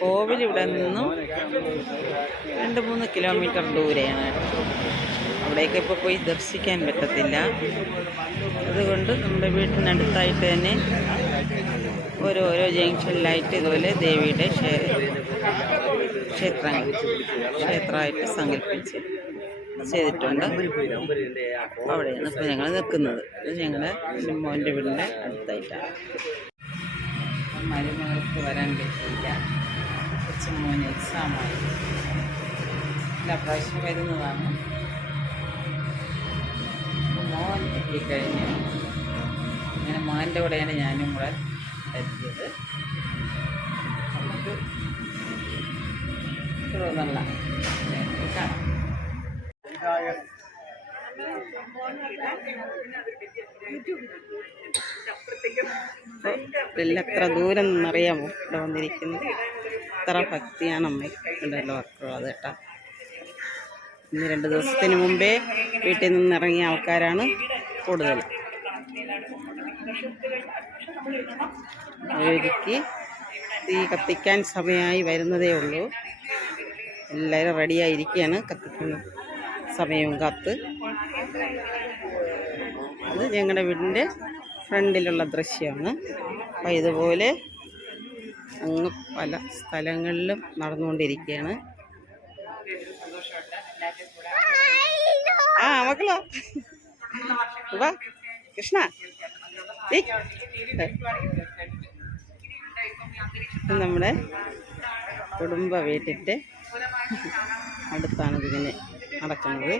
കോവിൽ ഇവിടെ നിന്നും രണ്ട് മൂന്ന് കിലോമീറ്റർ ദൂരെയാണ്. അവിടേക്ക് ഇപ്പോൾ പോയി ദർശിക്കാൻ പറ്റത്തില്ല. അതുകൊണ്ട് നമ്മുടെ വീട്ടിനടുത്തായിട്ട് തന്നെ ഓരോരോ ജംഗ്ഷനിലായിട്ട് ഇതുപോലെ ദേവിയുടെ ക്ഷേ- ക്ഷേത്രങ്ങൾ ക്ഷേത്രമായിട്ട് സങ്കല്പിച്ച് ചെയ്തിട്ടുണ്ട്. അവിടെയാണ് ഇപ്പോൾ ഞങ്ങൾ നിൽക്കുന്നത്. ഞങ്ങളുടെ മോന്റെ വീടിന്റെ അടുത്തായിട്ടാണ്. മരുമകൾക്ക് വരാൻ പറ്റിയില്ല. കൊച്ചുമോന് എക്സാമായി എല്ലാ പ്രാവശ്യം വരുന്നതാണ്. മോൻ എത്തിക്കഴിഞ്ഞു. അങ്ങനെ മോന്റെ കൂടെയാണ് ഞാനും കൂടെ എത്തിയത്. നമുക്ക് തുടർന്നുള്ള കാണാം. എത്ര ദൂരം നിന്നറിയാമോ ഇവിടെ വന്നിരിക്കുന്നത്? എത്ര ഭക്തിയാണ് അമ്മയ്ക്കുണ്ടല്ലോ മക്കളുള്ളത് കേട്ടോ. ഇന്ന് രണ്ട് ദിവസത്തിന് മുമ്പേ വീട്ടിൽ നിന്ന് ഇറങ്ങിയ ആൾക്കാരാണ് കൂടുതൽ. ഒരുക്കി തീ കത്തിക്കാൻ സമയമായി വരുന്നതേ ഉള്ളൂ. എല്ലാവരും റെഡിയായിരിക്കുകയാണ് കത്തിക്കുന്ന സമയവും കാത്ത്. അത് ഞങ്ങളുടെ വീടിന്റെ ഫ്രണ്ടിലുള്ള ദൃശ്യമാണ്. അപ്പം ഇതുപോലെ അങ്ങ് പല സ്ഥലങ്ങളിലും നടന്നുകൊണ്ടിരിക്കുകയാണ്. ആ മക്കളോ. വാ കൃഷ്ണ. നമ്മുടെ കുടുംബ വീട്ടിന്റെ അടുത്താണ് ഇതിങ്ങനെ നടക്കുന്നത്.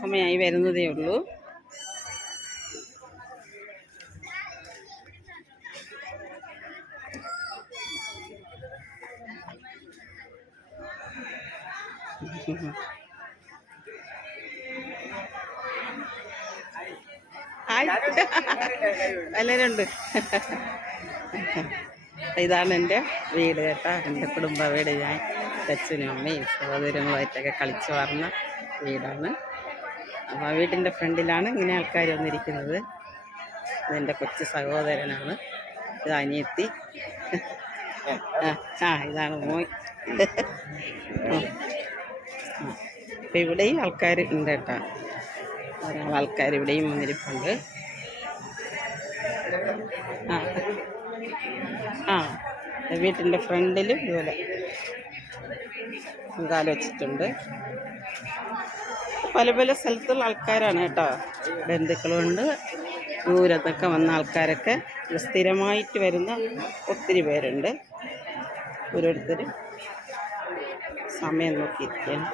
സമയമായി വരുന്നതേ ഉള്ളൂ. ഉണ്ട് ഇതാണ് എന്റെ വീട് കേട്ടോ. എന്റെ കുടുംബ വീട് ഞാൻ അച്ഛനും അമ്മയും സഹോദരങ്ങളുമായിട്ടൊക്കെ കളിച്ച് വളർന്ന വീടാണ്. അപ്പോൾ ആ വീട്ടിന്റെ ഫ്രണ്ടിലാണ് ഇങ്ങനെ ആൾക്കാർ വന്നിരിക്കുന്നത്. ഇതെന്റെ കൊച്ചു സഹോദരനാണ്. ഇത് അനിയത്തി. ആ, ഇതാണ് മോയ് അപ്പം ഇവിടെയും ആൾക്കാർ ഉണ്ട് കേട്ടോ. ആൾക്കാർ ഇവിടെയും വന്നിരിപ്പുണ്ട്. ആ. ആ. വീട്ടിന്റെ ഫ്രണ്ടിലും ഇതുപോലെ കാല വെച്ചിട്ടുണ്ട് പല പല സ്ഥലത്തുള്ള ആൾക്കാരാണ് കേട്ടോ. ബന്ധുക്കളുണ്ട്. ദൂരത്തൊക്കെ വന്ന ആൾക്കാരൊക്കെ സ്ഥിരമായിട്ട് വരുന്ന ഒത്തിരി പേരുണ്ട്. ഓരോരുത്തർ സമയം നോക്കിയിരിക്കുകയാണ്.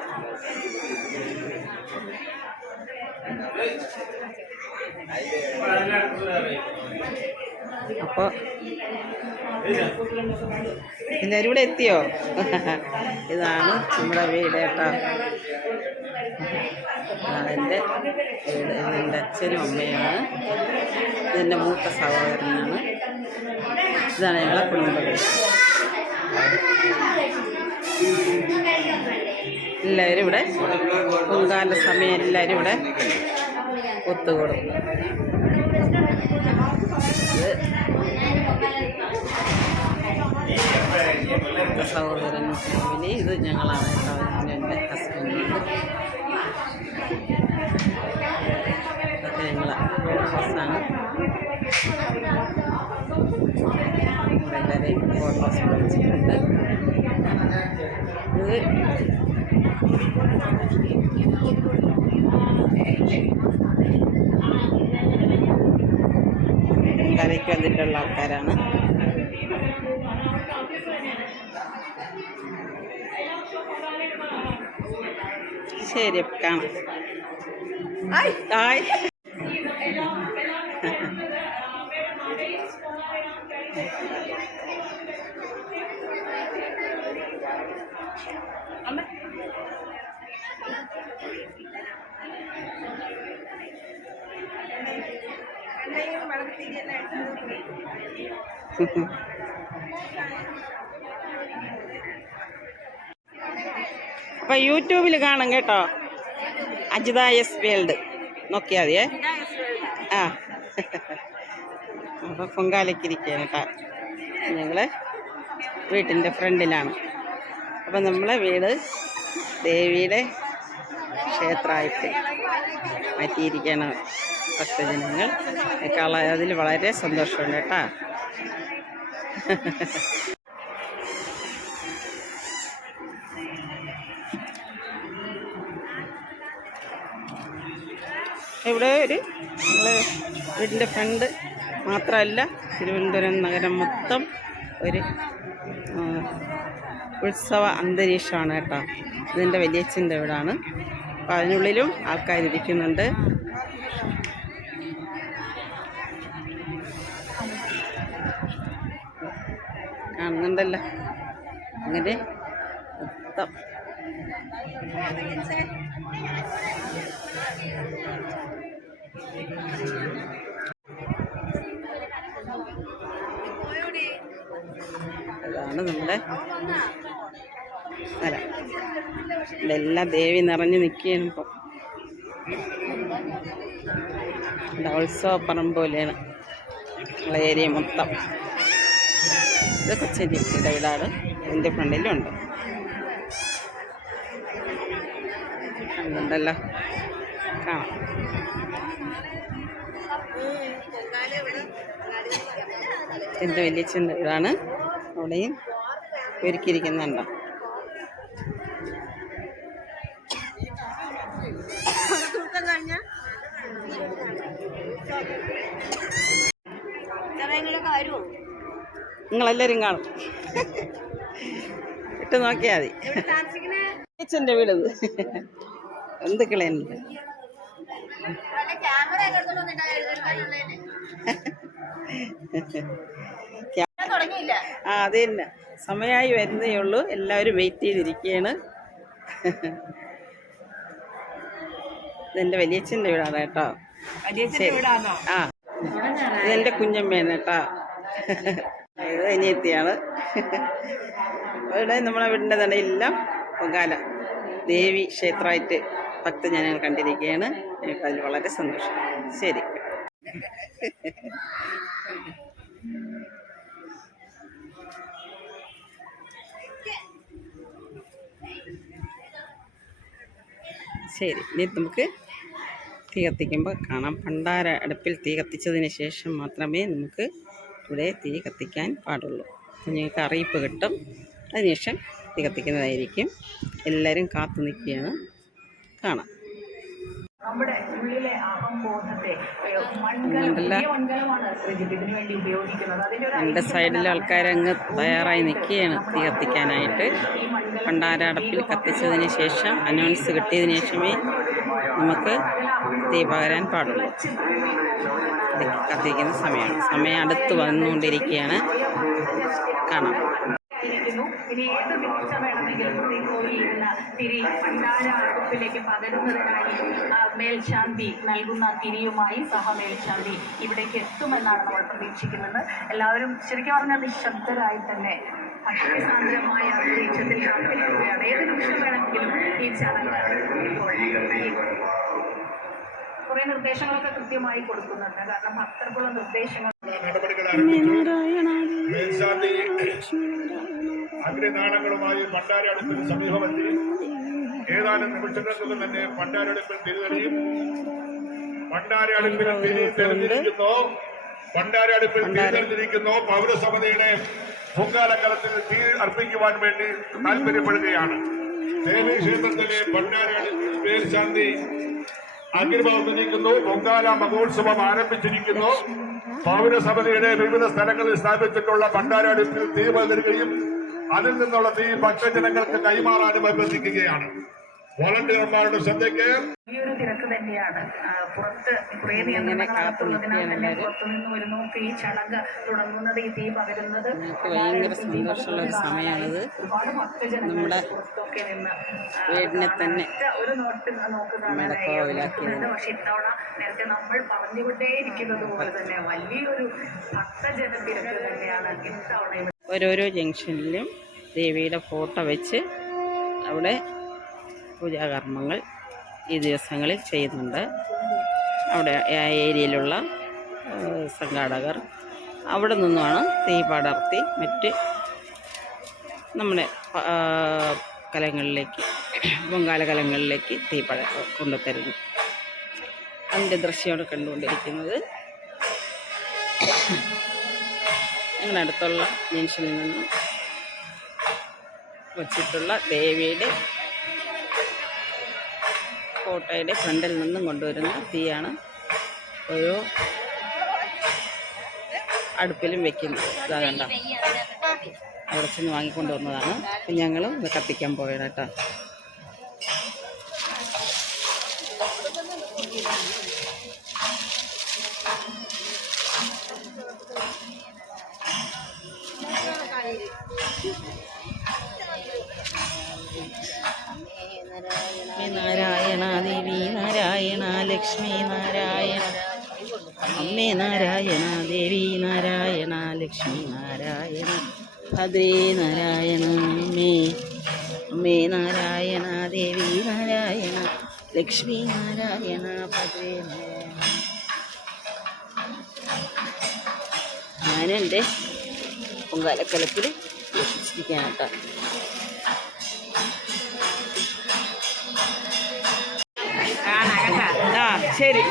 അപ്പോൾ എല്ലാവരും ഇവിടെ എത്തിയോ? ഇതാണ് നമ്മുടെ വീട് കേട്ടോ. എന്റെ വീട്. എന്റെ അച്ഛനും അമ്മയാണ് ഇതെന്റെ മൂത്ത സഹോദരനാണ്. ഇതാണ് ഞങ്ങളെ കുടുംബ. എല്ലാവരും ഇവിടെ? പൊങ്കാല സമയം എല്ലാവരും ഇവിടെ? ഒത്തുകൂടും. സഹോദരൻ ഫാമിലി ഇത് ഞങ്ങളാണ് കേട്ടോ. എന്റെ ഹസ്ബൻഡുണ്ട് ഇതൊക്കെ ഞങ്ങളെ ഫോട്ടോസാണ് എല്ലാവരെയും ഫോട്ടോസ് ഇത് കരയ്ക്ക് വന്നിട്ടുള്ള ആൾക്കാരാണ്. ശരി കാണാം. ആയി ഹായ്. അപ്പൊ യൂട്യൂബിൽ കാണും കേട്ടോ. അജിത എസ് വേൾഡ് നോക്കിയാൽ മതിയേ. ആ. അപ്പൊ പൊങ്കാലയ്ക്കിരിക്കുകയാണ് കേട്ടോ. ഞങ്ങൾ വീട്ടിന്റെ ഫ്രണ്ടിലാണ്. അപ്പം നമ്മളെ വീട് ദേവിയുടെ ക്ഷേത്രമായിട്ട് മാറ്റിയിരിക്കുകയാണ്. ഭക്തജനങ്ങൾ. കള അതിൽ വളരെ സന്തോഷമുണ്ട് കേട്ടാ. ഇവിടെ ഒരു വീടിന്റെ ഫ്രണ്ട് മാത്രമല്ല തിരുവനന്തപുരം നഗരം മൊത്തം ഒരു ഉത്സവ അന്തരീക്ഷമാണ് കേട്ടോ. ഇതിന്റെ വലിയച്ഛന്റെ വീടാണ്. അപ്പോൾ അതിനുള്ളിലും ആൾക്കാരിരിക്കുന്നുണ്ട്. കാണുന്നുണ്ടല്ലോ. അങ്ങനെ മൊത്തം. അതാണ് നമ്മുടെ സ്ഥലം. ഇതെല്ലാം ദേവി നിറഞ്ഞു നിൽക്കുകയാണ് ഇപ്പം. ഉത്സവപ്പറം പോലെയാണ്. നമ്മളെ ഏരിയ മൊത്തം. ഇത് കൊച്ചേരിയുടെ ഇടവിടാട് ഇതിന്റെ ഫ്രണ്ടിലുണ്ട്. ഉണ്ടല്ലോ കാണാം. എന്റെ വലിയച്ഛന്റെ വീടാണ് അവിടെയും ഒരുക്കിയിരിക്കുന്നുണ്ടോ. നിങ്ങളെല്ലാവരും കാണും. ഇട്ട് നോക്കിയാൽ മതി. അച്ഛന്റെ വീട് എന്ത് ബന്ധുക്കളെയുണ്ട് ആ അത് തന്നെ. സമയമായി വരുന്നേ ഉള്ളൂ. എല്ലാവരും വെയിറ്റ് ചെയ്തിരിക്കുകയാണ്. ഇതെന്റെ വലിയച്ഛന്റെ വീടാണ് കേട്ടോ. ആ. ഇതെന്റെ കുഞ്ഞമ്മയാണ് കേട്ടോ. ഇത് അനിയത്തിയാണ്. ഇവിടെ നമ്മളെ വീടിന്റെ നടയിലെല്ലാം പൊങ്കാല ദേവി ക്ഷേത്രമായിട്ട് ഭക്തജനങ്ങൾ കണ്ടിരിക്കുകയാണ്. എനിക്ക് അതിൽ വളരെ സന്തോഷം. ശരി. ശരി. ഇനി നമുക്ക് തീ കത്തിക്കുമ്പോൾ കാണാം. പണ്ടാര അടുപ്പിൽ തീ കത്തിച്ചതിന് ശേഷം മാത്രമേ നമുക്ക് ഇവിടെ തീ കത്തിക്കാൻ പാടുള്ളൂ. കുഞ്ഞുങ്ങൾക്ക് അറിയിപ്പ് കിട്ടും. അതിനുശേഷം തീ കത്തിക്കുന്നതായിരിക്കും. എല്ലാവരും കാത്തു നിൽക്കുകയാണ്. കാണാം. നമ്മുടെ ഉള്ളിലെ അഹംബോധത്തെ രണ്ട് സൈഡിലെ ആൾക്കാരങ്ങ് തയ്യാറായി നിൽക്കുകയാണ് തീ കത്തിക്കാനായിട്ട്. പണ്ടാരടപ്പിൽ കത്തിച്ചതിന് ശേഷം അനൗൺസ് കിട്ടിയതിന് ശേഷമേ നമുക്ക് തീ പകരാൻ പാടുള്ളൂ. കത്തിക്കുന്ന സമയമാണ് സമയം അടുത്ത് വന്നുകൊണ്ടിരിക്കുകയാണ്. കാണാം. ഇനി എത്തുമെന്നാണ് നമ്മൾ പ്രതീക്ഷിക്കുന്നത്. എല്ലാവരും ശരിക്കും പറഞ്ഞാൽ നിശബ്ദരായി തന്നെ ഭക്തിസാന്ദ്രമായ അന്തരീക്ഷത്തിൽ കാത്തിരിക്കുകയാണ്. ഏത് നിമിഷം വേണമെങ്കിലും ഈ ചടങ്ങ് കുറെ നിർദ്ദേശങ്ങളൊക്കെ കൃത്യമായി കൊടുക്കുന്നുണ്ട്. കാരണം ഭക്തർക്കുള്ള നിർദ്ദേശങ്ങൾ നടപടികൾ ആരംഭിച്ചു മേൽശാന്തി അഗ്രനാളങ്ങളുമായി പണ്ടാരടുപ്പിന് സമീപമെത്തി. ഏതാനും നിമിഷങ്ങൾക്കകം തന്നെ പണ്ടാരടുപ്പിൽ തിരിതെളിയും. പണ്ടാരടുപ്പിൽ തിരി തെളിഞ്ഞിരിക്കുന്നു. പണ്ടാരടുപ്പിൽ തിരി തെളിഞ്ഞിരിക്കുന്നു. പൗരസമിതിയുടെ പൊങ്കാലക്കലത്തിൽ തീ അർപ്പിക്കുവാൻ വേണ്ടി താല്പര്യപ്പെടുകയാണ്. ദേവീക്ഷേത്രത്തിലെ പണ്ടാരടുപ്പിൽ മേൽശാന്തി അഗ്നിഭവനിരിക്കുന്നു പൊങ്കാല മഹോത്സവം ആരംഭിച്ചിരിക്കുന്നു. പൗരസമിതിയുടെ വിവിധ സ്ഥലങ്ങളിൽ സ്ഥാപിച്ചിട്ടുള്ള ഭണ്ഡാരടുപ്പിൽ തീ പകരുകയും അതിൽ നിന്നുള്ള തീ ഭക്തജനങ്ങൾക്ക് കൈമാറാനും അഭ്യർത്ഥിക്കുകയാണ് വോളണ്ടിയർമാരുടെ ശ്രദ്ധയ്ക്ക് വലിയൊരു തിരക്ക് തന്നെയാണ്. പുറത്ത് കുറേ നിയന്ത്രണങ്ങൾ കാത്തു തന്നെ പുറത്തുനിന്ന് വരുന്നു ഈ ചടങ്ങ് തുടങ്ങുന്നത് ഈ തീ പകരുന്നത്. ഭയങ്കര സന്തോഷമുള്ള ഒരു സമയമാണിത്. നമ്മുടെ വീടിനെ തന്നെ ഒരു നോട്ട് നോക്കുന്നതാണ്. പക്ഷെ ഇത്തവണ നേരത്തെ നമ്മൾ പറഞ്ഞുകൊണ്ടേയിരിക്കുന്നത് പോലെ തന്നെ വലിയൊരു ഭക്തജന തിരക്ക് തന്നെയാണ് ഇത്തവണ ഓരോരോ ജംഗ്ഷനിലും ദേവിയുടെ ഫോട്ടോ വെച്ച് അവിടെ പൂജാകർമ്മങ്ങൾ ഈ ദിവസങ്ങളിൽ ചെയ്യുന്നുണ്ട്. അവിടെ ഏരിയയിലുള്ള സംഘാടകർ അവിടെ നിന്നുമാണ് തീ പടർത്തി മറ്റ് നമ്മുടെ കലങ്ങളിലേക്ക് പൊങ്കാല കലങ്ങളിലേക്ക് തീ പട കൊണ്ടുതരുന്നു അതിന്റെ ദൃശ്യമാണ് കണ്ടുകൊണ്ടിരിക്കുന്നത്. ഞങ്ങളുടെ അടുത്തുള്ള ജംഗ്ഷനിൽ നിന്നും വച്ചിട്ടുള്ള ദേവിയുടെ കോട്ടയുടെ ഫ്രണ്ടിൽ നിന്നും കൊണ്ടുവരുന്ന തീയാണ് ഒരു അടുപ്പിലും വെക്കുന്നത്. ഇതാ അവിടെ ചെന്ന് വാങ്ങിക്കൊണ്ട് വന്നതാണ്. അപ്പം ഞങ്ങളും ഇത് കത്തിക്കാൻ പോയത് കേട്ടോ. ലക്ഷ്മി നാരായണ ദേവി നാരായണ ലക്ഷ്മി നാരായണ അമ്മേ നാരായണ ദേവി നാരായണ ലക്ഷ്മി നാരായണ ഭദ്രേ നാരായണ അമ്മേ. അമ്മേ നാരായണ ദേവി നാരായണ ലക്ഷ്മി നാരായണ ഭദ്രേ നാരായണ. ഞാനെന്റെ പൊങ്കാലക്കലത്തിൽ വീക്ഷിച്ചിരിക്കുകയാണ് കേട്ടോ. ശരി.